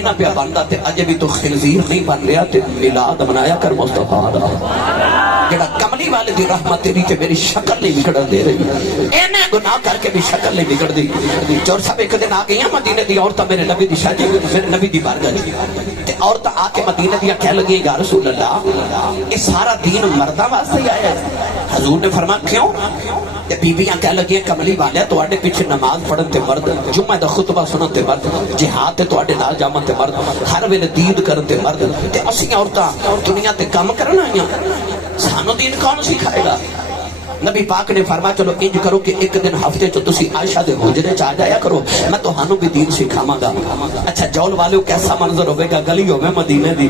نہ پیا بندا تے اجے بھی تو خنزیر نہیں بن رہا تے میلاد منایا کر مصطفیٰ دا جڑا کملی والے دی رحمت تیری تے میری شکل نہیں بگڑ دے رہی اینے گناہ کر کے بھی شکل نہیں بگڑ دی چور صاحب ایک دن آ گئی ہیں مدینے دی عورتاں میرے نبی دی شادی میرے نبی دی بارگاہ تے عورتاں آ کے مدینے دیا کہہ لگی یا رسول اللہ یہ سارا دین مرداں واسطے ہی آیا ہے حضور نے فرمایا کیوں تے بیبیاں کہہ لگی کملی والے تواڈے پیچھے نماز پڑھن تے مرد جمعہ دا خطبہ سنن تے مرد جہاد تے تواڈے نال جامن تے مرد ہر ویلے دید کرن تے مرد تے اسی عورتاں دنیا تے کم کرن آئیاں سانو دین کون سکھائے گا نبی پاک نے فرمایا چلو انج کرو کہ ایک دن ہفتے چ تسی عائشہ دے حجرے چ آ جایا کرو میں تہانوں بھی دین سکھاواں گا اچھا جول والے کیسا منظر ہوے گا گلی ہوے مدینے دی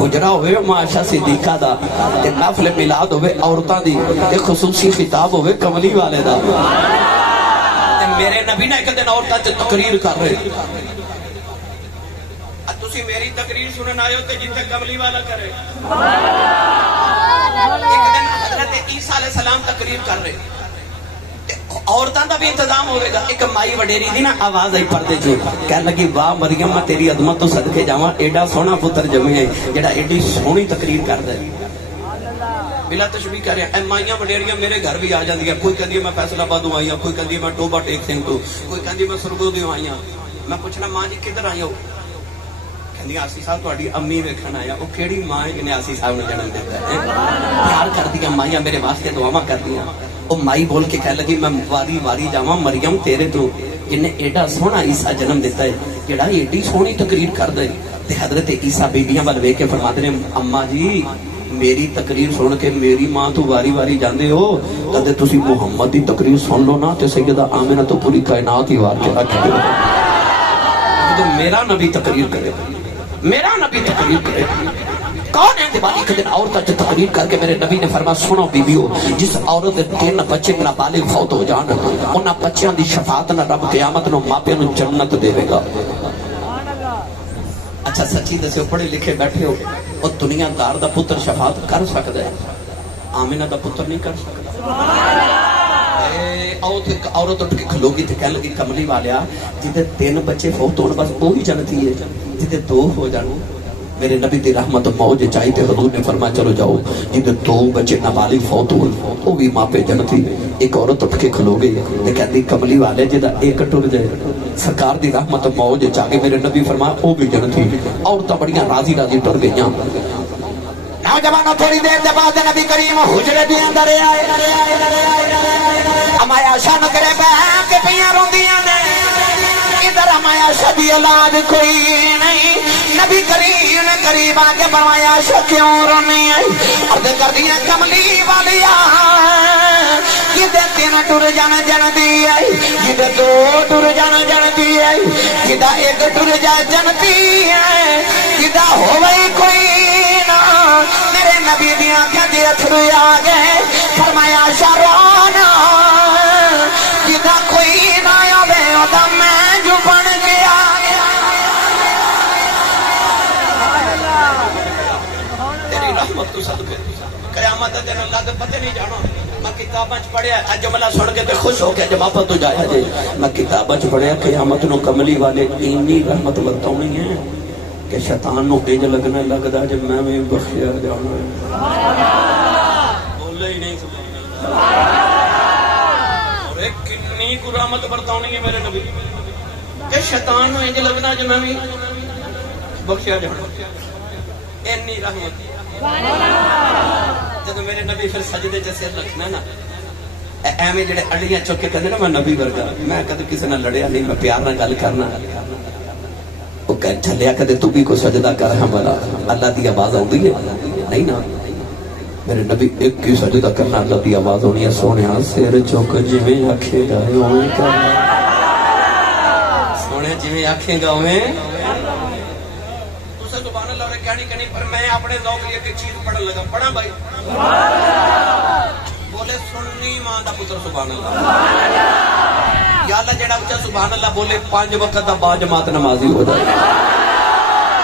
حجرہ ہوے عائشہ صدیقہ دا تے نفل میلاد ہوے عورتاں دی تے خصوصی خطاب ہوے کملی والے دا تے میرے نبی نے ایک دن عورتاں تے تقریر کر رہے تسی میری تقریر سنن آئے ہو تے جتھے کملی والا کرے ایک دن حضرت عیسیٰ علیہ السلام تقریر کر رہے عورتاں دا بھی انتظام ہوئے گا ایک مائی وڈیری دی نا آواز آئی پردے جو کہہ لگی واہ مریم میں تیری عظمت تو صدقے جاواں ایڈا سونا پتر جمے ہے جڑا ایڈی سونی تقریر کر دے بلا تشبیہ کر رہے ہیں مائیاں وڈیریاں میرے گھر بھی آ جاندی ہیں کوئی کہندی ہے میں فیصل آبادوں آئی ہوں کوئی کہندی ہے میں ٹوبہ ٹیک سنگھ تو کوئی کہندی ہے میں سرگو دیوں آئی ہوں میں پوچھنا ماں جی کدھر آئی ہو کہندی آسی صاحب تہاڈی امی ویکھن آیا وہ کیڑی ماں ہے جنے آسی صاحب نے جنم دیتا ہے پیار کردیاں مائیاں میرے واسطے دعاواں کردیاں وہ مائی بول کے کہہ لگی میں واری واری جاواں مریم تیرے تو جن ایڈا سونا عیسیٰ جنم دیتا ہے جڑا ایڈی سونی تقریر کر دے تے حضرت عیسیٰ بیبیاں ول ویکھ کے فرماتے ہیں اماں جی میری تقریر سن کے میری ماں تو واری واری جاندے ہو کدے تسی محمد دی تقریر سن لو نا تے سیدہ آمنہ تو پوری کائنات ہی وار کے رکھ دے تو میرا نبی تقریر کرے میرا نبی تقریر کرے کون ہے دیوالی کے دن عورت تقریر کر کے میرے نبی نے فرمایا سنو بیویو جس عورت دے 3 بچے نابالغ فوت ہو جان انہاں بچیاں دی شفاعت نہ رب قیامت نو ماپیاں نو جنت دے گا اچھا سچی دسو پڑھے لکھے بیٹھے ہو اور دنیا دار دا پتر شفاعت کر سکتا ہے آمنہ دا پتر نہیں کر سکتا عورت اٹھ کے کھلوگی تے کہنے لگی کملی والیا جدے 3 بچے فوت ہون بس وہی جنتی ہے جدے 2 ہو جانو میرے نبی دی رحمت موج چاہی تے حضور نے فرمایا چلو جاؤ جدے 2 بچے نابالغ فوت ہون وہ بھی ماں پہ جنتی ایک عورت اٹھ کے کھلو گئی تے کہتی کملی والے جدا ایک ٹر جائے سرکار دی رحمت موج چاہے میرے نبی فرمایا وہ بھی جنتی عورتاں بڑیاں راضی راضی ٹر گئیاں نوجوانوں تھوڑی دیر دے بعد نبی کریم حجرے دی اندر آئے اما عائشہ نو کرے بہ کے پیاں روندیاں نے ادھر اما عائشہ دی اولاد کوئی نہیں نبی کریم نے قریب آ کے فرمایا عائشہ کیوں رونی ہے عرض کر دیا کملی والیا جدے 3 ٹر جان جنتی ہے جدے 2 ٹر جان جنتی ہے جدا 1 ٹر جا جنتی ہے جدا ہوئے کوئی نا میرے نبی دی آنکھیں دے اتھرو آ گئے فرمایا شرونا جدا کوئی نہ آوے ادا میں جو بن گیا تیری رحمت تو صدقے قیامت دن اللہ دے پتے نہیں جانا میں کتاباں چ پڑھیا اج جملہ سن کے تے خوش ہو کے جب واپس تو جایا جے میں کتاباں چ پڑھیا قیامت نو کملی والے اینی رحمت ورتاونی ہے کہ شیطان نو انج لگنا لگدا جب میں بخشیا جانا بولے ہی نہیں سبحان اللہ اور ایک کتنی کو رحمت برتاونی ہے میرے نبی کہ شیطان نو انج لگنا جب میں بخشیا جانا اتنی رحمت جب میرے نبی پھر سجدے چ سر رکھنا نا ایویں جڑے اڑیاں چک کے کہندے نا میں نبی ورگا میں کدے کسی نال لڑیا نہیں میں پیار نال گل کرنا وہ کہ چلیا کدے تو بھی کو سجدہ کر ہم بلا اللہ دی آواز آتی ہے نہیں نا میرے نبی ایک کی سجدہ کرنا اللہ دی آواز ہونی ہے سونیا سر چک جویں آکھے گا اویں کر سونیا جویں آکھے گا اویں تو سبحان اللہ اور کہنی کہنی پر میں اپنے ذوق لیے ایک چیز پڑھن لگا پڑھا بھائی بولے سننی ماں دا پتر سبحان اللہ یا اللہ جڑا اچھا سبحان اللہ بولے 5 وقت دا با جماعت نمازی ہو جائے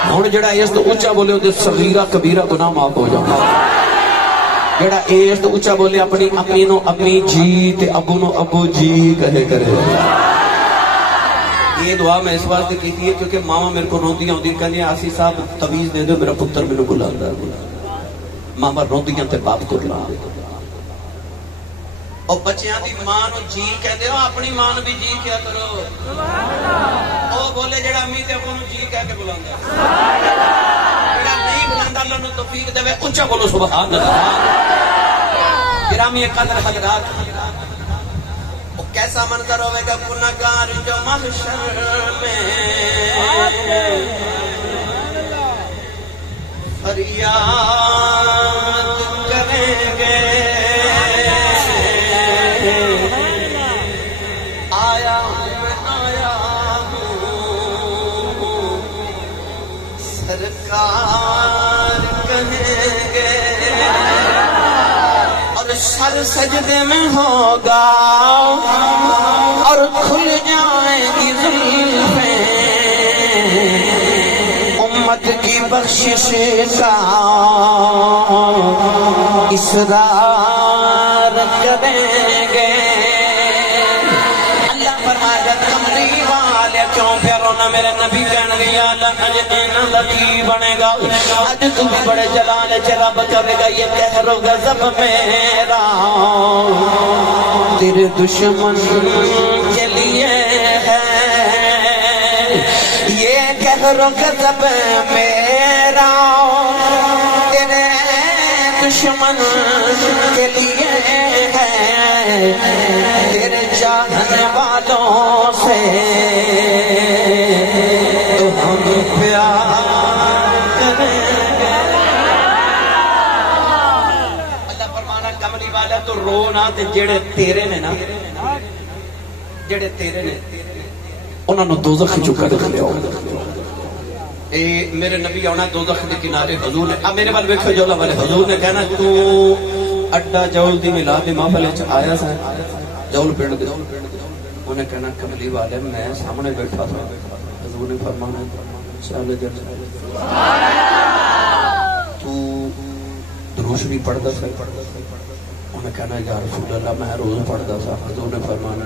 ہن جڑا اس تو اونچا بولے او صغیرہ کبیرہ گناہ معاف ہو جائے جڑا اس تو اونچا بولے اپنی امی نو امی جی تے ابو نو ابو جی کہے کرے یہ دعا میں اس واسطے کی ہے کیونکہ ماما میرے کو روندیاں ہوندی کہندی آسی صاحب تویز دے دو میرا پتر مینوں بلاندا ماما روندیاں تے باپ کو بلا اور بچیاں دی ماں نو جی کہندے ہو اپنی ماں نو بھی جی کیا کرو او بولے جڑا امی تے ابو نو جی کہہ کے بلاندا جڑا نہیں بلاندا اللہ نو توفیق دے اونچا بولو سبحان اللہ گرامی قدر حضرات کیسا منظر ہوئے گا گنہگار جو محشر میں فریاد کریں گے آیا ہوں سرکار کہیں گے اور سر سجدے میں ہوگا اور کھل جائیں گی زلفیں امت کی بخشش کا اصرار کریں گے اللہ فرمایا کملی والے کیوں پہ رونا میرے نبی کہنے گیا اللہ اجنا لکی بنے گا اج تو بھی بڑے جلال رب کرے گا یہ قہر و غضب میرا تیرے دشمن کے لیے ہے یہ قہر و غضب میرا تیرے دشمن کے لیے ہے تیرے چاہنے والوں سے تو ہم پیار تو رونا تے جڑے تیرے نے نا جڑے تیرے نے انہاں نو دوزخ چوں کڈ لیا اے میرے نبی آنا دوزخ دے کنارے حضور نے اب میرے وال ویکھو جولا والے حضور نے کہنا تو اڈا جول دی میلاد دی محفل وچ آیا سا جول پنڈ دے انہیں کہنا کملی والے میں سامنے بیٹھا تھا حضور نے فرمانا چل جل سبحان اللہ تو درود شریف پڑھدا سی میں کہنا یا رسول اللہ میں روز پڑھتا تھا حضور نے فرمانا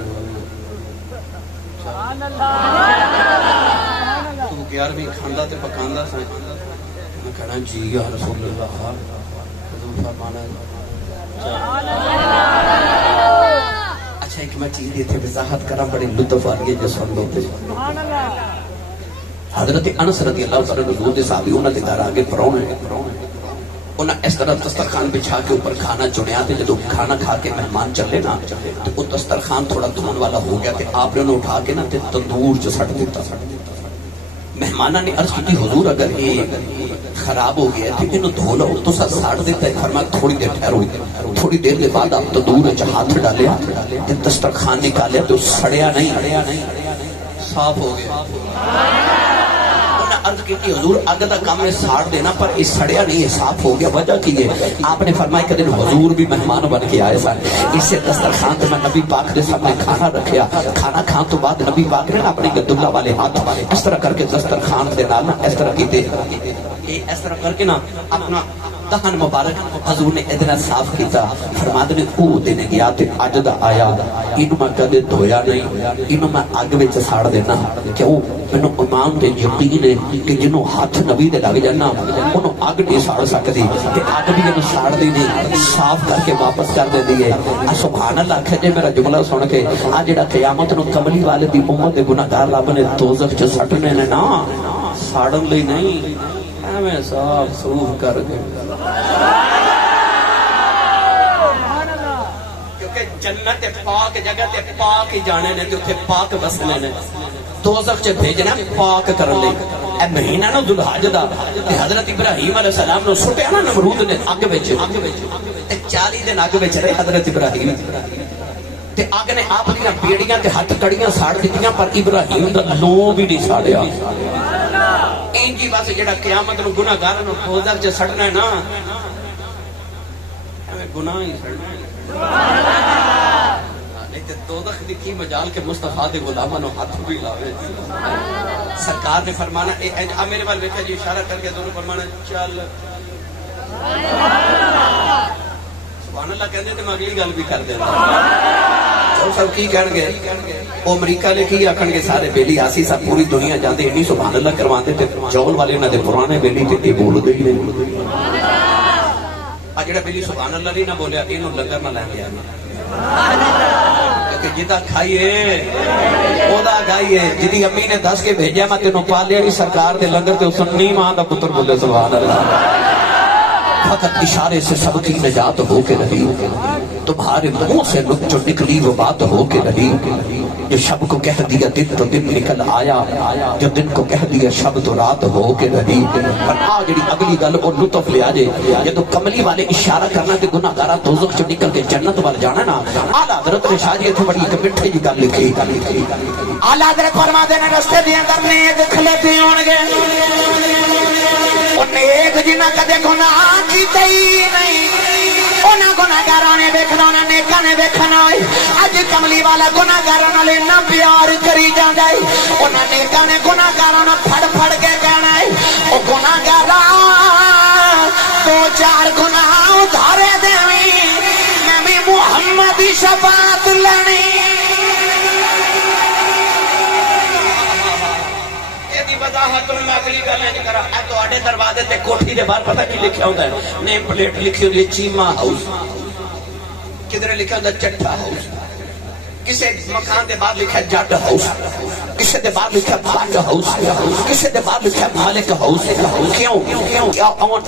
تو 11ویں کھاندا تے پکاندا سا میں کہنا جی یا رسول اللہ حضور فرمانا اچھا ایک میں چیز دیتے وضاحت کرا بڑی لطف آ رہی ہے جو سن لو حضرت انس رضی اللہ تعالی عنہ دے صحابی انہاں دے گھر آگے پراؤنے انہاں اس طرح دسترخوان بچھا کے اوپر کھانا چنیا تے جدو کھانا کھا کے مہمان چلے نا تو وہ دسترخوان تھوڑا دھون والا ہو گیا تے آپ نے انہوں اٹھا کے نا تے تندور جو سٹ دیتا مہمانہ نے عرض کی حضور اگر یہ خراب ہو گیا تے انہوں دھو لو تو سا ساڑ دیتا ہے فرمایا تھوڑی دیر ٹھہرو تھوڑی دیر کے بعد آپ تندور وچ ہاتھ ڈالے تے دسترخوان نکالے تو سڑیا نہیں صاف ہو گیا عرض کی کہ حضور اگ دا کام ہے ساڑ دینا پر اس سڑیا نہیں ہے صاف ہو گیا وجہ کی ہے آپ نے فرمایا کہ دن حضور بھی مہمان بن کے آئے سن اسے دسترخوان تے میں نبی پاک نے سامنے کھانا رکھیا کھانا کھان تو بعد نبی پاک نے اپنی گدلہ والے ہاتھ اس طرح کر کے دسترخوان دے نال اس طرح کیتے اس طرح کر کے نا اپنا دہن مبارک حضور نے ادنا صاف کیتا فرماتے نے او دینے گیا تے اج دا آیا اینو میں کدے دھویا نہیں اینو میں اگ وچ ساڑ دینا کیوں مینوں امام تے یقین ہے کہ جنوں ہاتھ نبی دے لگ جانا اونوں اگ نہیں ساڑ سکدی تے اگ بھی اینو ساڑ دی نہیں صاف کر کے واپس کر دیندی ہے سبحان اللہ کہ جے میرا جملہ سن کے آ جڑا قیامت نو کملی والے دی امت دے گناہگار رب نے دوزخ وچ سٹنے نے نا ساڑن لئی نہیں میں صاف صوف کر کے کیونکہ جنت پاک جگہ تے پاک ہی جانے نے تے پاک بسنے نے دوزخ چ بھیجنا پاک کرن لئی اے مہینہ نا ذوالحج دا تے حضرت ابراہیم علیہ السلام نو سٹیا نا نمرود نے اگ وچ تے 40 دن اگ وچ رہے حضرت ابراہیم تے اگ نے آپ دی بیڑیاں تے ہتھ کڑیاں ساڑ دتیاں پر ابراہیم دا لو بھی نہیں ساڑیا انجی بس جڑا قیامت نو گناہگار نو دوزخ چ سڑنا ہے نا ایویں گناہ ہی سڑنا ہے نہیں تے دوزخ دی کی مجال کے مصطفیٰ دے غلاماں نو ہاتھ بھی لاوے سرکار نے فرمانا اے میرے وال ویکھا جی اشارہ کر کے دونوں فرمانا چل سبحان اللہ کہندے تے میں اگلی گل بھی کر دیندا صاحب کی کہن گے وہ امریکہ لے کی آکھن گے سارے بیلی آسی سب پوری دنیا جاندے انی سبحان اللہ کرواندے تے جول والے انہاں دے پرانے بیلی تے بول گئی نہیں آ جڑا بیلی سبحان اللہ نہیں نہ بولیا اینوں لنگر نہ لین دیا کہ جدا کھائیے اودا گائیے جدی امی نے دس کے بھیجا میں تینوں پالیا نہیں سرکار دے لنگر تے اس نی ماں دا پتر بولے سبحان اللہ فقط اشارے سے سب کی نجات ہو کے رہی تمہارے منہ سے جو نکلی وہ بات ہو کے رہی جو شب کو کہہ دیا دن تو دن نکل آیا جو دن کو کہہ دیا شب تو رات ہو کے رہی پر آج اگلی گل اور لطف لے آجے یہ تو کملی والے اشارہ کرنا کہ گناہ گارہ دوزخ جو نکل کے جنت وال جانا نا آلہ حضرت نے شاہ جی تھے بڑی ایک مٹھے جی گل لکھی آلہ حضرت فرما دینے رستے دیا کرنے دکھ لیتے ہونگے انہیں ایک جنہ کدے گناہ کیتے ہی نہیں انہیں گناہ گارانے دیکھنا انہیں نیکانے دیکھنا ہوئی آج کملی والا گناہ گارانا لینا پیار کری جان جائی انہیں نیکانے گناہ گارانا پھڑ پھڑ کے کہنا ہے وہ گناہ گارا دو چار گناہ ادھارے دیویں میں بھی محمدی شفاعت لینی وضاحت میں اگلی گلیں نہیں کرا اے تو آڑے دروازے تے کوٹھی دے باہر پتہ کی لکھیا ہوتا ہے نیم پلیٹ لکھی ہوتی ہے چیما ہاؤس کدھر لکھا ہوتا ہے چٹھا ہاؤس کسے مکان دے باہر لکھا ہے جٹ ہاؤس کسے دے باہر لکھا ہے بانڈ ہاؤس کسے دے باہر لکھا ہے مالک ہاؤس کیوں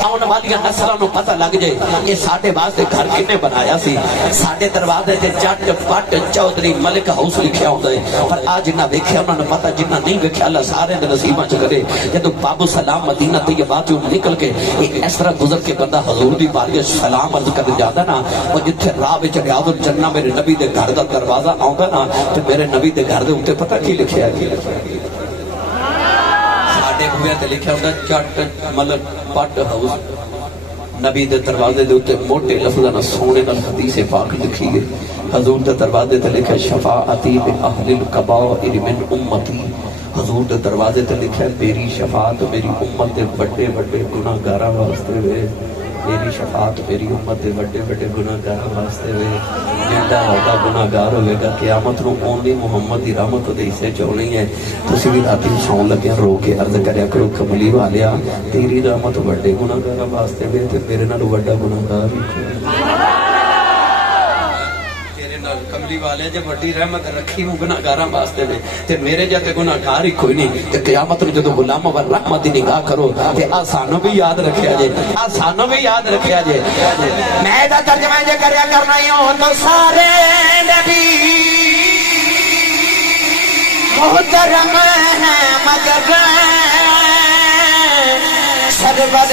آن والیاں نسلوں نو پتہ لگ جائے یہ ساڑھے واسطے گھر کنے بنایا سی ساڑھے دروازے تے جٹ پٹ چودھری ملک ہاؤس لکھیا ہوتا ہے پر آج جنہ دیکھیا انہوں نے پتہ جنہ نہیں دیکھیا اللہ سارے دے نصیبہ چکرے جدو بابو سلام مدینہ طیبہ جو نکل کے ایک اس طرح گزر کے بندہ حضور دی بارگاہ سلام عرض کر جاتا نا وہ جتھے راہ وچ ریاض الجنہ میرے نبی دے گھر دا دروازہ آؤں گا نا تو میرے نبی دے گھر دے اوتے پتہ کی لکھیا ہے ساڑھے ہوئے تے لکھیا ہوتا چٹ ملک پٹ ہاؤس نبی دے دروازے دے اوتے موٹے لفظاں نال سونے نال حدیث پاک لکھی ہے حضور دے دروازے تے لکھا شفاعتی باہل الکبائر من امتی حضور دے دروازے تے لکھا میری شفاعت میری امت دے بڑے بڑے گناہگاراں واسطے وے میری شفاعت میری امت دے بڑے بڑے گناہگاراں واسطے وے جیڑا ہوگا گناہگار ہوئے گا قیامت نو اونلی محمد دی رحمت دے حصے چونی ہے تسی بھی راتی سون لگیا رو کے عرض کریا کرو کملی والیا تیری رحمت بڑے گناہگاراں واسطے وے تے میرے نال بڑا گناہگار ہی کملی والے جب بڑی رحمت رکھی ہوں گناہگاراں واسطے میں تے میرے جاتے گناہگار ہی کوئی نہیں تے قیامت میں جدو غلام و رحمت دی نگاہ کرو تے آسانوں بھی یاد رکھیا جے آسانوں بھی یاد رکھیا جے میں دا ترجمہ جے کریا کرنا ہی ہوں تو سارے نبی محترم ہیں مگر سرور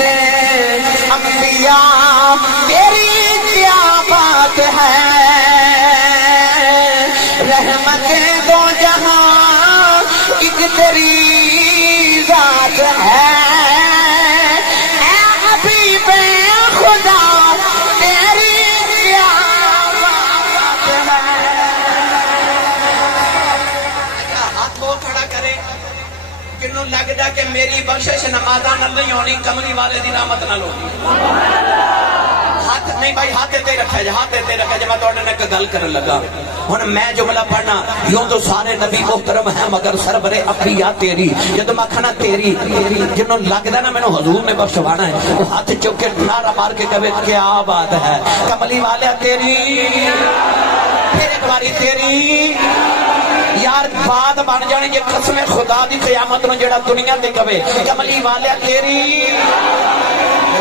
انبیاء تیری کیا بات ہے رحمت دو جہاں ایک تیری ذات ہے اے حبیب خدا تیری کیا بات ہے ہاتھ کو کھڑا کرے کنوں لگدا کہ میری بخشش نمازاں نال نہیں ہونی کملی والے دی رحمت نال ہونی ہاتھ نہیں بھائی ہاتھ تے رکھا جے ہاتھ تے رکھا جے میں تواڈے نال ایک گل کرن لگا ہن میں جملہ پڑھنا یوں تو سارے نبی محترم ہیں مگر سرور انبیاء تیری جدو میں کھنا تیری جنوں لگدا نا مینوں حضور نے بخشوانا ہے وہ ہاتھ چوک کے نعرہ مار کے کہے کیا بات ہے کملی والے تیری پھر ایک باری تیری یار بات بن جانی جے قسم خدا دی قیامت نو جڑا دنیا تے کہے کملی والے تیری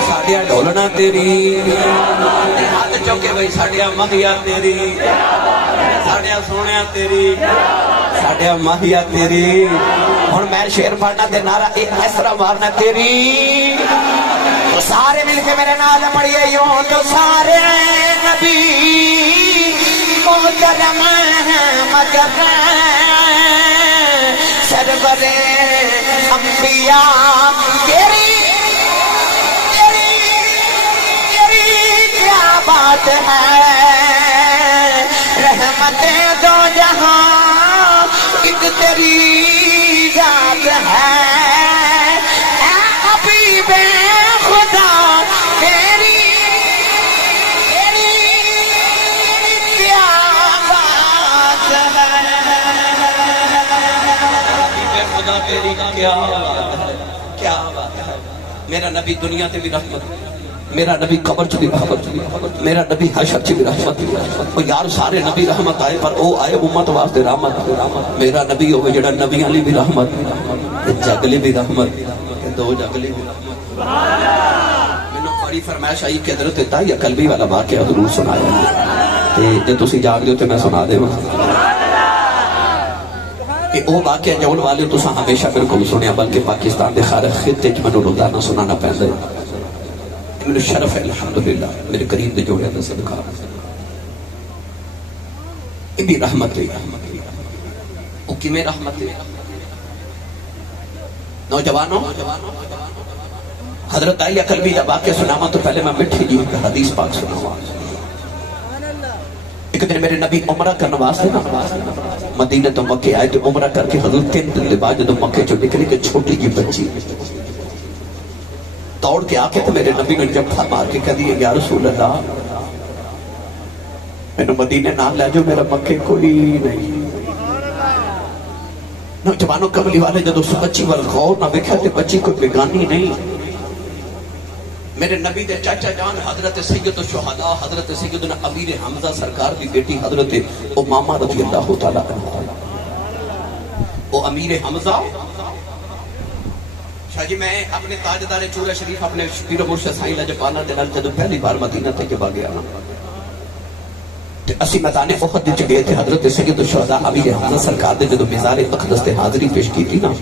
ساڈیا ڈھولنا تیری ہاتھ چوکے بھائی ساڈیا مہیا تیری ساڈیا سونیا تیری ساڈیا مہیا تیری ہن میں شعر پڑھنا تے نعرہ ایک اس طرح مارنا تیری تو سارے مل کے میرے نال پڑھیے یوں تو سارے نبی محترم ہیں مگر سرور انبیاء تیری بات ہے رحمت دو جہاں ایک تیری ذات ہے اے حبیب خدا تیری کیا بات تیری کیا بات ہے، کیا بات ہے. میرا نبی دنیا تے بھی رحمت، میرا نبی قبر چ بھی رحمت، میرا نبی حشر چ بھی رحمت. او یار سارے نبی رحمت آئے پر او آئے امت واسطے رحمت. میرا نبی ہوے جڑا نبیاں لی بھی رحمت، جگ لی بھی رحمت، دو جگ لی بھی رحمت. مینوں بڑی فرمائش آئی کہ حضرت داہیہ قلبی والا واقعہ ضرور سنایا تے جے تسی جاگ دیو تے میں سنا دیواں کہ وہ واقعہ جون والے تو ہمیشہ میرے کو سنیا، بلکہ پاکستان دے خارج خطے چ مینوں روزانہ سنانا پیندا ہے. میرے شرف ہے الحمدللہ میرے قریب دے جوڑے دا صدقہ. یہ بھی رحمت ہے. وہ کیویں رحمت ہے؟ نوجوانوں حضرت داہیہ قلبی دا واقعہ سناواں تو پہلے میں میٹھی جی ایک حدیث پاک سناواں. ایک دن میرے نبی عمرہ کرنے واسطے نا مدینہ تو مکے آئے تو عمرہ کر کے حضور 3 دن کے بعد جب مکے چو نکلی کہ چھوٹی جی بچی دوڑ کے آ کے تو میرے نبی نے جب مار کے کہہ دیا یا رسول اللہ میں نے مدینہ نہ لے جو میرا مکے کوئی نہیں. نوجوانوں کملی والے جب اس بچی وال غور نہ دیکھا کہ بچی کوئی بیگانی نہیں. میرے نبی دے چاچا جان حضرت سید الشہداء حضرت سیدنا امیر حمزہ سرکار کی بیٹی حضرت امامہ رضی اللہ تعالیٰ عنہ. وہ امیر حمزہ شاہ جی میں اپنے تاجدار چورہ شریف اپنے پیر و مرشد سائیں لجپالا دلال جدو پہلی بار مدینہ تے جب آگیا نا اسی میدان احد جب گئے تھے حضرت سید الشہداء امیر حمزہ سرکار دے جدو مزار اقدس تے حاضری پیش کی تھی نا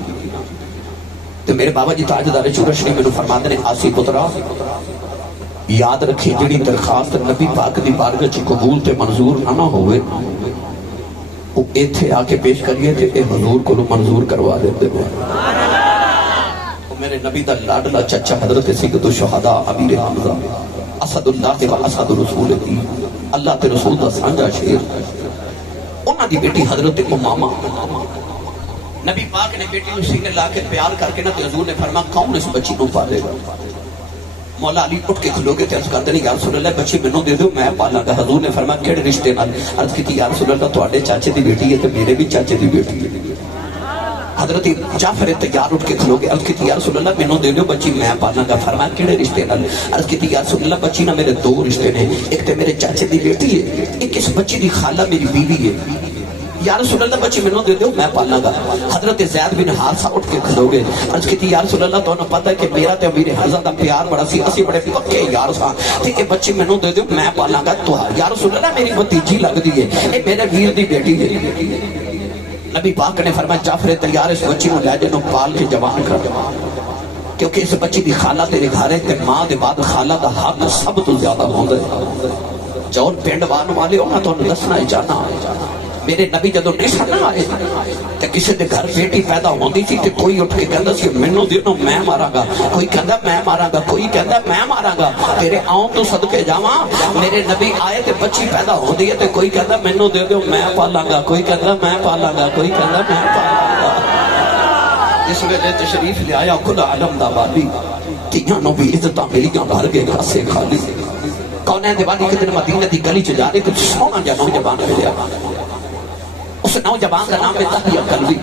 تو میرے بابا جی تاجدار چورہ شریف میں فرماتے نے آسی پترا یاد رکھی جڑی درخواست نبی پاک دی بارگاہ چ قبول تے منظور نہ ہوئے وہ ایتھے آ کے پیش کریے تے اے حضور کو منظور کروا دیتے ہیں. میرے نبی دا لاڈلا چچا حضرت سید الشہداء امیر حمزہ اسد اللہ و اسد رسول اللہ تے رسول دا سانجا شیر انہاں دی بیٹی حضرت امامہ نبی پاک نے بیٹی کو سینے لا کے پیار کر کے نا تو حضور نے فرمایا کون اس بچی کو پالے گا؟ مولا علی اٹھ کے کھلو گے تے عرض کرتے ہیں یا رسول اللہ بچی مینوں دے دو میں پالاں گا. حضور نے فرمایا کیڑے رشتے نال؟ عرض کی یا رسول اللہ تواڈے چاچے دی بیٹی ہے تے میرے بھی چاچے دی بیٹی ہے. حضرت جعفر تیار اٹھ کے کھلو گے. عرض کی یا رسول اللہ مینوں دے دو بچی میں پالاں گا. فرمایا کیڑے رشتے نال؟ عرض کی یا رسول اللہ بچی نہ میرے 2 رشتے نے، ایک تے میرے چاچے دی بیٹی ہے، ایک اس بچی دی خالہ میری بیوی ہے. یا رسول اللہ بچی منوں دے دو میں پالنا گا. حضرت زید بن حارثہ اٹھ کے کھلو گے. عرض کی یا رسول اللہ تو نے پتہ ہے کہ میرا تے امیر حمزہ دا پیار بڑا سی، اسی بڑے پکے یار سا تے اے بچی منوں دے دو میں پالنا گا. تو یا رسول اللہ میری بھتیجی لگدی ہے، اے میرے ویر دی بیٹی ہے. نبی پاک نے فرمایا جعفر تیار اس بچی کو لے جنوں پال کے جوان کر، کیونکہ اس بچی دی خالہ تیرے گھر ہے تے ماں دے بعد خالہ دا حق سب تو زیادہ ہوندا ہے. جون پنڈ وان والے انہاں تو دسنا ہی جانا. میرے نبی جدو نشان نہ آئے تے کسی دے گھر بیٹی پیدا ہوندی تھی تے کوئی اٹھ کے کہندا سی مینوں دے دو میں ماراں گا، کوئی کہندا میں ماراں گا، کوئی کہندا میں ماراں گا. تیرے آؤں تو صدقے جاواں میرے نبی آئے تے بچی پیدا ہوندی ہے تے کوئی کہندا مینوں دے دو میں پالاں گا، کوئی کہندا میں پالاں گا، کوئی کہندا میں پالاں گا. جس ویلے تشریف لے آیا خود عالم دا والی تیاں نو بھی عزتاں ملیاں بھر کے کاسے خالی. کونین دے والی کدن مدینہ دی گلی چ جا رہے تے سونا جا نوجوان ملیا. اس نوجوان کا نام ہے داہیہ قلبی.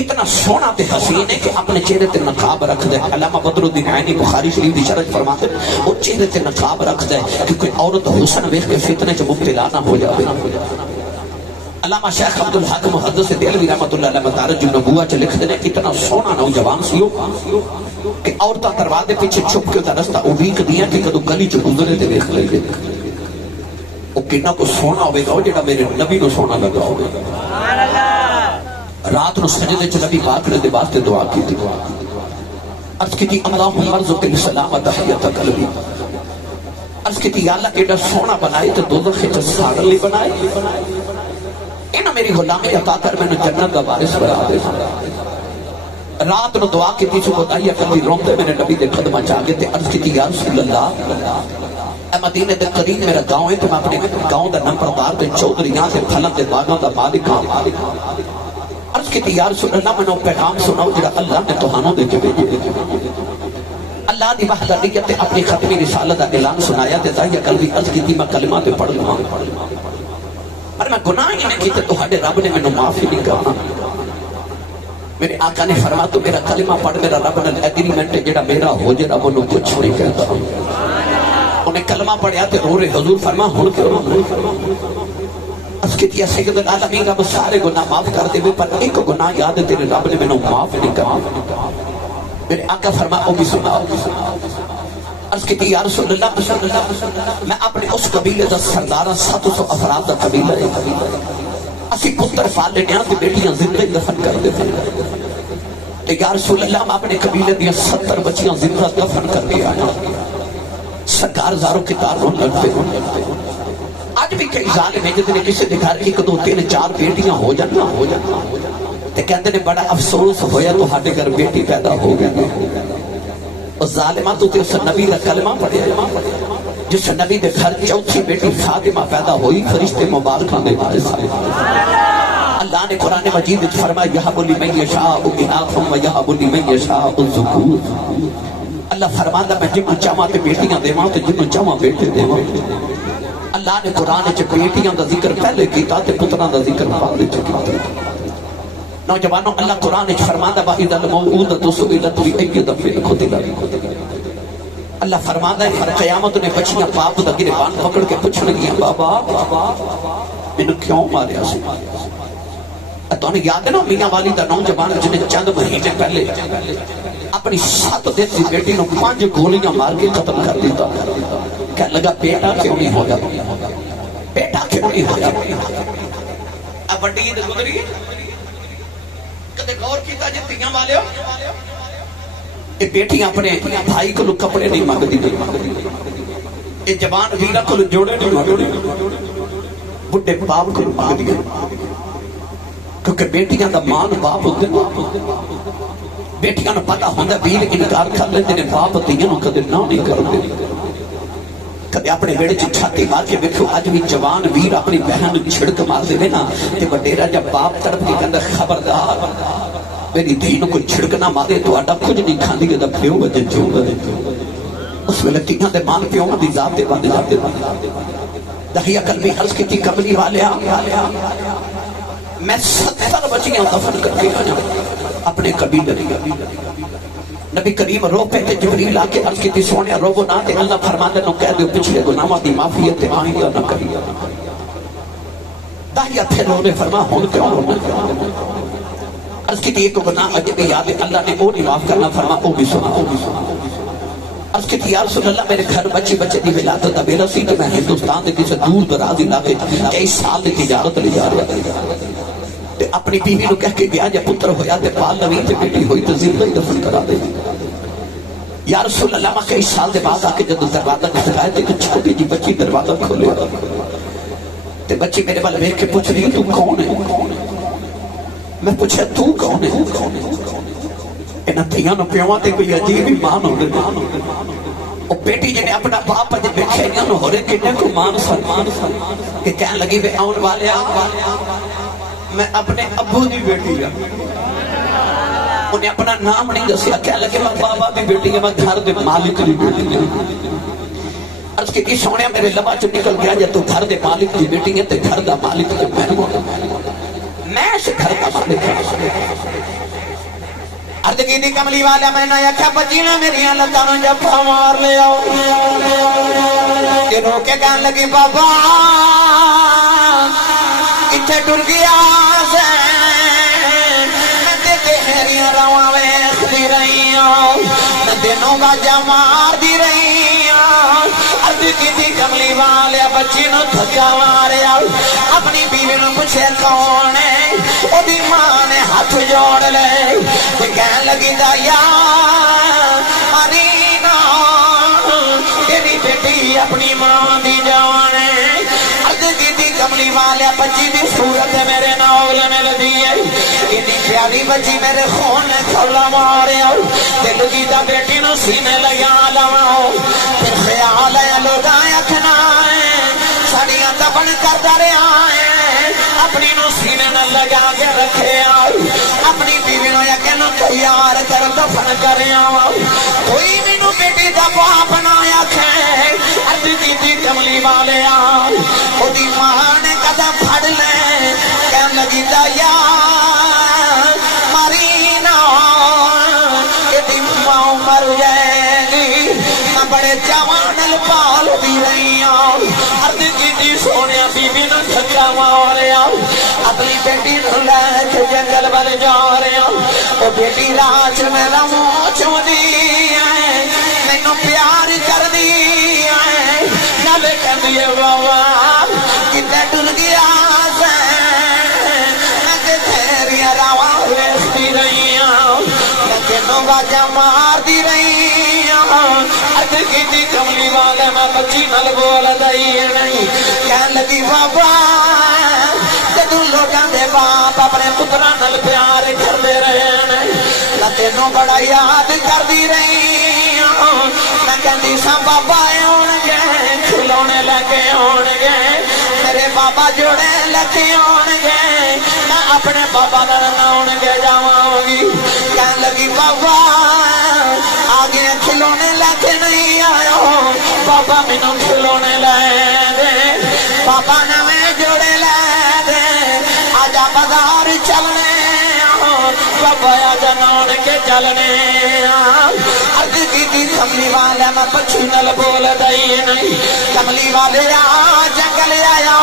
اتنا سونا تے حسین ہے کہ اپنے چہرے تے نقاب رکھ دے. علامہ بدر الدین عینی بخاری شریف دی شرح فرماتے ہیں وہ چہرے تے نقاب رکھ دے کہ کوئی عورت حسن ویکھ کے فتنے چ مبتلا نہ ہو جائے. علامہ شیخ عبد الحق محدث دہلوی رحمۃ اللہ علیہ مدارج النبوہ چ لکھ دے اتنا سونا نوجوان سی کہ عورتاں دروازے پیچھے چھپ کے دا رستہ اڈیک دیاں کہ کدو گلی چ گزرے تے ویکھ لے. وہ کتنا کو سونا ہوئے گا جڑا میرے نبی کو سونا لگا ہوئے گا. رات نو سجدے چ نبی پاک نے دے واسطے دعا کی تھی. عرض کی تھی اللہم ارزق السلام تحیۃ قلبی. عرض کی تھی یا اللہ ایڈا سونا بنائے تو دوزخ وچ ساڑن لی بنائے. اینا میری غلامی عطا کر میں نے جنت دا وارث بنا دے. رات نو دعا کی تھی صبح داہیہ قلبی روندے میرے نبی دے قدماں چ آ گئے تے عرض کی تھی یا رسول اللہ اے مدینہ دے قریب میرا گاؤں ہے تو میں اپنے گاؤں دا نمبردار تے چودھریاں تے پھلاں تے باغاں دا مالک ہاں. عرض کی تھی یا رسول اللہ میں نے پیغام سناؤ جڑا اللہ نے تہانوں دے کے بھیجے. اللہ دی وحدانیت تے اپنی ختمی رسالت دا اعلان سنایا تے داہیہ قلبی عرض کی تھی میں کلمہ تے پڑھ لواں پر میں گناہ ہی نہیں کیتے تو ہڈے رب نے میں نے معافی نہیں کرنا. میرے آقا نے فرمایا تو میرا کلمہ پڑھ میرا رب نے ایگریمنٹ جڑا میرا ہو جائے رب انہوں کچھ نہیں کہتا انہیں کلمہ پڑھیا تے رو رہے حضور فرما ہن کیوں رو اس کی تیا سید العالمین رب سارے گناہ معاف کر دے پر ایک گناہ یاد تیرے رب نے میں معاف نہیں کرنا میرے آقا فرما او بھی سنا عرض کی یا رسول اللہ میں اپنے اس قبیلے دا سردارہ 700 افراد دا قبیلہ ہے اسی پتر پال لینے آتے بیٹیاں زندہ دفن کر دیتے ہیں یا رسول اللہ میں اپنے قبیلے دیا 70 بچیاں زندہ دفن کر دیا سرکار زاروں کی تاروں لڑتے ہیں آج بھی کئی ظالم ہیں جتنے کسی دکھا رہے 1 2 3 4 بیٹیاں ہو جانا تے کہتے ہیں بڑا افسوس ہویا تو ہاٹے گھر بیٹی پیدا ہو گئی اور ظالمہ تو تے اس نبی کا کلمہ پڑھے جس نبی دے گھر چوتھی بیٹی فاطمہ پیدا ہوئی فرشتے مبارکہ دے بارے سے اللہ نے قرآن مجید وچ فرمایا یہب لمن یشاء اناثا ویہب لمن یشاء الذکور اللہ فرماتا میں جنوں چاہواں تے بیٹیاں دیواں تے جنوں چاہواں بیٹے دیواں اللہ نے قرآن وچ بیٹیاں دا ذکر پہلے کیتا تے پتراں دا ذکر بعد وچ کیتا نوجوانوں اللہ قرآن وچ فرماتا وَإِذَا الْمَوْءُودَةُ سُئِلَتْ بِأَيِّ ذَنبٍ قُتِلَتْ اللہ فرماتا ہے قیامت نے بچیاں باپ دا گریبان پکڑ کے پوچھنے گیا بابا انہوں کیوں ماریا سی تو انہیں یاد ہے نا میاں والی دا نوجوان جنہیں چند مہینے پہلے اپنی 7 دن کی بیٹی نے 5 گولیاں مار کے ختم کر دیتا کہنے لگا بیٹا کیوں نہیں ہو جاتا بیٹا کیوں نہیں ہو جاتا اب بڑی عید گزری کدے غور کیتا جی تیاں والے ہو یہ بیٹیاں اپنے بھائی کو کپڑے نہیں مانگ دی یہ جوان ویرہ کو جوڑے نہیں مانگ دی بڑے باپ کو مانگ دی کیونکہ بیٹیاں دا مان باپ ہوتے بیٹیاں نے پتا ہوندہ ویر انکار کر لیتے ہیں باپ دیاں نو کدے نہ نہیں کر دے کدے اپنے بیڑے چھاتی مار کے بیٹھو آج بھی جوان ویر اپنی بہن چھڑک مار دے نا تے بڑیرا جب باپ تڑپ کے کندہ خبردار میری دین کو چھڑکنا مارے تو آڈا کچھ نہیں کھاندی گا دا پیو بجے جو بجے اس ویلے تیہاں دے مان پیو دی ذات دے باندے جاتے دہیا قلبی حرص کی تھی قبلی والے میں 70 بچیاں دفن کر کے آیا اپنے قبیلے نبی کریم رو پہ تے جبریل آکے عرض کی تھی سونے رو نہ تے اللہ فرمانے نو کہہ دے پچھلے گناہوں دی معافیت آئندہ نہ کری دہیا پھر رونے فرما ہون کیوں رونے عرض کی تھی ایک گناہ عجب یاد ہے اللہ نے وہ نہیں معاف کرنا فرما او بھی سنا عرض کی تھی یا رسول اللہ میرے گھر بچے دی ولادت میرا سی کہ میں ہندوستان دے کسی دور دراز علاقے کئی سال دی تجارت لے جا رہا تے اپنی بیوی نو کہہ کے گیا جب پتر ہویا تے پال لوی تے بیٹی ہوئی تے زندہ ہی دفن کرا دے یا رسول اللہ میں کئی سال دے بعد آکے جب دروازہ کھٹکایا تے ایک چھوٹی جی بچی دروازہ کھولے تے بچی میرے والے بیٹھ کے پوچھ رہی تو کون ہے میں پوچھا تو کون ہے انہاں تھیاں نو پیواں تے کوئی عجیب ایمان ہو گئے اور بیٹی جنہیں اپنا باپ جب بیٹھے نو ہو رہے کنے کو مان سلمان کہ کہنے لگی بے آن والے میں اپنے ابو دی بیٹی ہے انہیں اپنا نام نہیں دسیا کہنے لگے میں بابا دی بیٹی ہے میں گھر دے مالک دی بیٹی ہے عرض کی کی سونے میرے لبا چو نکل گیا جب تو گھر دے مالک دی بیٹی ہے تو گھر دا مالک دی میں سے گھر دا مالک ہے عرض کی دی کملی والا میں نے یکھا بچینا میری لتانوں جب مار لے آؤ کہ روکے کہنے لگی بابا اتھے ڈر گیا سے میں دیکھے ہیریاں رواں ویختی رہی ہوں میں دنوں کا جمار دی رہی ہوں عرض کی تھی کملی والے بچی نو دھکا مارے اپنی بیوی نو پوچھے کون ہے او دی ماں نے ہاتھ جوڑ لے تے کہنے لگی دایا ارینا تیری بیٹی اپنی ماں دی جان ہے کملی والے بچی دی صورت میرے ناول میں لدی ہے اتنی پیاری بچی میرے خون نے کھولا مارے دل کی دا بیٹی نو سینے لیا لواؤ پھر خیال ہے لوگ آئے اکھنا ہے ساڑیاں دفن کرتا رہے آئے اپنی نو سینے نہ لگا کے رکھے آؤ اپنی بیوی نو یقین تیار کر دفن کرے آؤ کوئی مینو بیٹی دا باپ بنایا کھے عرض دی کملی والے آؤ او دی ماں نے قدم پھڑ لے کہنے لگی دایا ماری بڑے چاوان پال دی رہی عرض کی سونے بی بی نو دھکا ماریا اپنی بیٹی نو لے کے جنگل بل جا رہا او بیٹی راج میں لمو چوندی ہے مینو پیار کر دی ہے نالے کہندی ہے بابا کتے ڈل گیا سے میں تے تیریاں راواں ویکھدی رہی ہوں میں تینوں واجاں مار دی رہی ہوں اج کی کملی والے میں بچی نال بول دئی نہیں کہن لگی بابا جدوں لوکاں دے باپ اپنے پتراں نال پیار کردے رہے ہیں میں تینوں بڑا یاد کردی رہی ہوں میں کہندی سا بابا ہون گے کھلونے لے کے آن گے میرے بابا جوڑے لے آن گے میں اپنے بابا نال آن گے جاواں گی کہن لگی بابا آگے کھلونے لے کے نہیں آیا بابا مینوں کھلونے لے دے بابا نویں جوڑے لے دے آجا بازار چلنے بابا آجا نان کے چلنے عرض کی کملی والے میں بچی نال بول دئی نہیں کملی والے آ جنگل آیا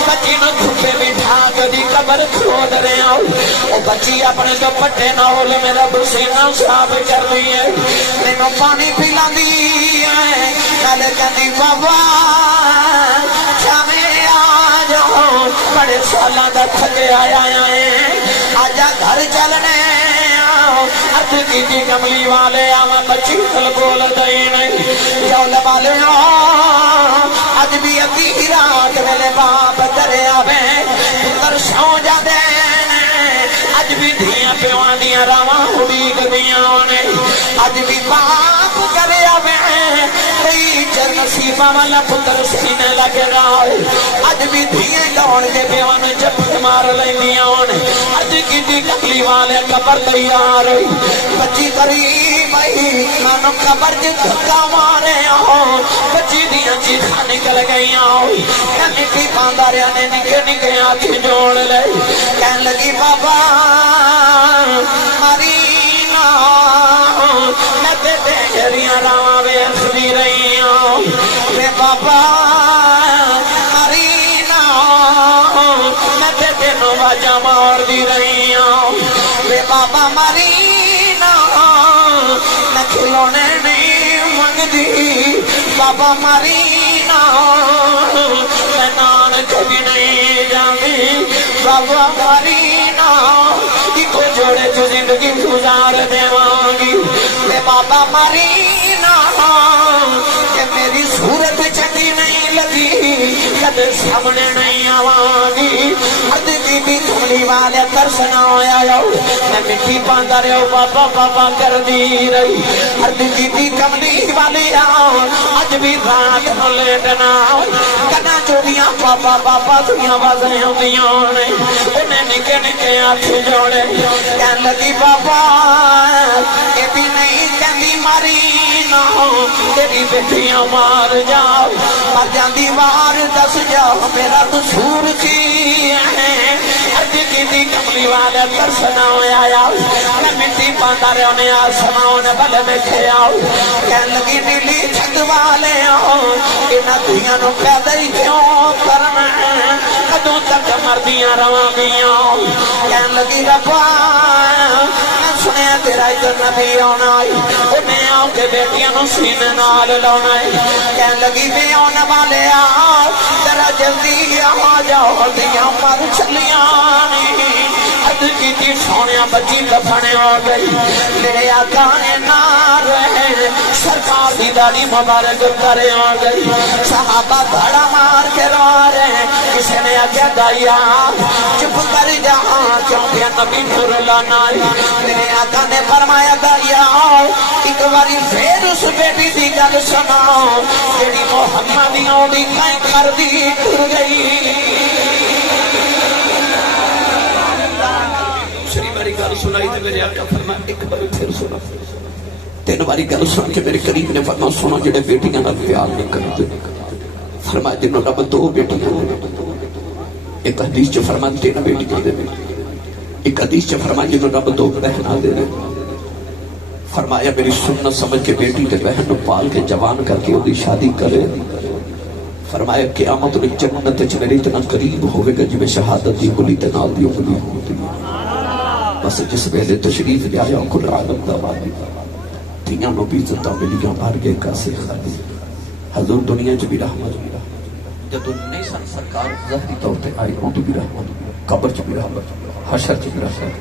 بچی نو دھوپے بٹھا کدی قبر کھود رہا او بچی اپنے دوپٹے نال میرا بسینہ صاف کر دی ہے مینوں پانی پلاندی ہے نال کہندی بابا چھاویں آ جاؤ بڑے سالاں دا تھکے آیا ہے آجا گھر چلنے عرض کی کملی والے آما بچی نال بول دئی نہیں جول والے اج بھی ادھی رات ویلے باپ کرے آوے پتر سو جاندے اج بھی دھیاں پیواں دیاں راواں اڑیکدیاں نے اج بھی باپ کرے آوے کئی جن نصیباں والا پتر سینے لگے رہا اج بھی دھیاں دوڑ کے پیواں نوں جھپٹ مار لیندیاں نے اج کی کملی والے قبر تیار ہوئی بچی قریب آئی مانو قبر چ دھکا مارے بچی دیاں چیخاں نکل گئیاں مٹی پاندا رہیا نے نکے نکے ہاتھ جوڑ لے کہن لگی بابا ماری نا میں تے تیریاں راواں ویکھدی رہی ہوں وے بابا ماری نا میں تے تینوں واجاں مار دی رہی ہوں وے بابا ماری نا میں کھلونے نہیں منگدی بابا ماری نا میں نان کبھی نہیں جاندی بابا ماری نا ایکو جوڑے جو زندگی گزار دیواں گی وے بابا ماری نا کہ میری صورت چنگی نہیں لگی کدے سامنے نہیں آواں گی عرض کی کملی والے ترسنا ہویا میں مٹی پاندا رہو بابا بابا کر دی رہی عرض کی کملی والے اج بھی رات نو لیٹنا کنا چوڑیاں بابا بابا دیاں آوازیں ہوندیاں نے انہیں نکے نکے ہاتھ جوڑے کہن لگی بابا یہ بھی نہیں کہندی ماری نا تیری بیٹیاں مار جاؤ مر جاندی مار دس جاؤ میرا قصور کی ہے عرض کی کملی والے ترسنا ہویا میں مٹی پاندا رہیا نے آسمان بل ویکھے آؤ کہن لگی نیلی چھت والے انہاں دھیاں نو پیدا ہی کیوں کرنا کدوں تک مردیاں رواں گیاں کہن لگی ربا میں سنیا تیرا ادھر نبی آنا انہیں آؤ کے بیٹیاں نو سینے نال لانا کہن لگی بے آنے والے آؤ ذرا جلدی آ جاؤ دیاں پر چلیاں عرض کی سونیا بچی دفنے ہو گئی میرے آقا نے نہ رہے سرکار دی داڑھی مبارک کرے ہو گئی صحابہ دھڑا مار کے رو رہے کسی نے آگیا دائیا چپ کر جہاں کیونکہ نبی نور لانا میرے آقا نے فرمایا دائیا ایک باری پھر اس بیٹی دی گل سناؤ جیڑی محمدیوں دی کائیں کر دی ٹر گئی باری گل سنائی تو میرے آقا فرمایا ایک بار پھر سنا تین باری گل سن کے میرے قریب نے فرمایا سنا جڑے بیٹیاں نال پیار نہیں کرتے فرمایا جنہوں رب دو بیٹیاں ایک حدیث چ فرمایا تین بیٹیاں دے ایک حدیث چ فرمایا جنہوں رب دو بہناں دے فرمایا میری سنت سمجھ کے بیٹی تے بہن نو پال کے جوان کر کے دی شادی کرے. فرمایا قیامت میں جنت وچ میرے اتنا قریب ہوئے گا جی شہادت دی گلی تے نال دی گلی ہوندی. بس جس ویلے تشریف لے آیا کل عالم دا والی تیاں نو بھی عزتاں ملیاں بھر گئے کاسے خالی. حضور دنیا چ بھی رحمت جدو نہیں سن سرکار ظاہری طور تے آئی اون بھی رحمت قبر چ بھی رحمت حشر چ بھی رحمت.